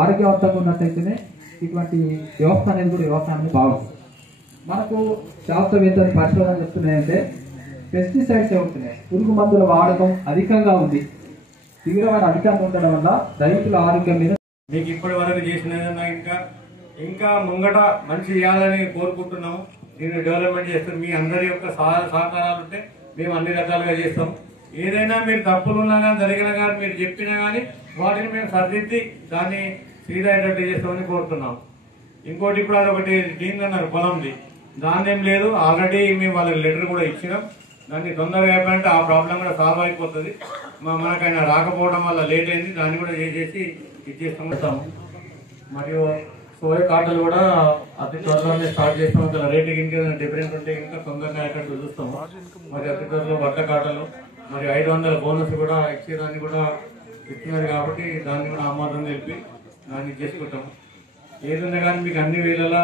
ఆరోగ్యవంతంగా ఉన్నట్టయితేనే ఇటువంటి వ్యవస్థ అనేది కూడా వ్యవసాయం బాగుంటుంది. మనకు శాస్త్రవేత్తలు పరిశోధన చెప్తున్నాయంటే పెస్టిసైడ్స్ అవుతున్నాయి, పురుగు మందుల వాడకం అధికంగా ఉంది. తీవ్రమైన అధికంగా ఉండడం వల్ల రైతుల ఆరోగ్యం మీద మీకు ఇప్పటి వరకు చేసిన ఇంకా ముంగట మంచి చేయాలని కోరుకుంటున్నాము. దీన్ని డెవలప్మెంట్ చేస్తాం. మీ అందరి యొక్క సహకారాలు ఉంటే మేము అన్ని రకాలుగా చేస్తాం. ఏదైనా మీరు తప్పులున్నా కానీ జరిగినా కానీ మీరు చెప్పినా కానీ వాటిని మేము సరిదిద్ది దాన్ని సీదయ్యేటట్టు చేస్తామని కోరుతున్నాం. ఇంకోటి ఇప్పుడు అదొకటి దీన్ని అన్నారు పొలంది, దాన్ని ఏం లేదు, ఆల్రెడీ మేము వాళ్ళకి లెటర్ కూడా ఇచ్చినాం. దాన్ని తొందరగా అయిపోయింటే ఆ ప్రాబ్లం కూడా సాల్వ్ అయిపోతుంది. మనకైనా రాకపోవడం వల్ల లేట్ అయింది, దాన్ని కూడా చేసేసి ఇచ్చేస్తాము. మరియు సోయ కాటలు కూడా అతి త్వరలోనే స్టార్ట్ చేస్తాం. అసలు రేటు ఇంకా డిఫరెంట్ ఉంటే ఇంకా తొందరగా అయ్యేటట్టు చూస్తాము. మరి అతి త్వరలో వడ్ల కాటలు మరి 500 బోనస్ కూడా ఇచ్చేదాన్ని కూడా ఇస్తున్నారు కాబట్టి దాన్ని కూడా ఆమోదం తెలిపి దాన్ని చేసుకుంటాము. ఏదైనా కానీ మీకు అన్ని వేళలా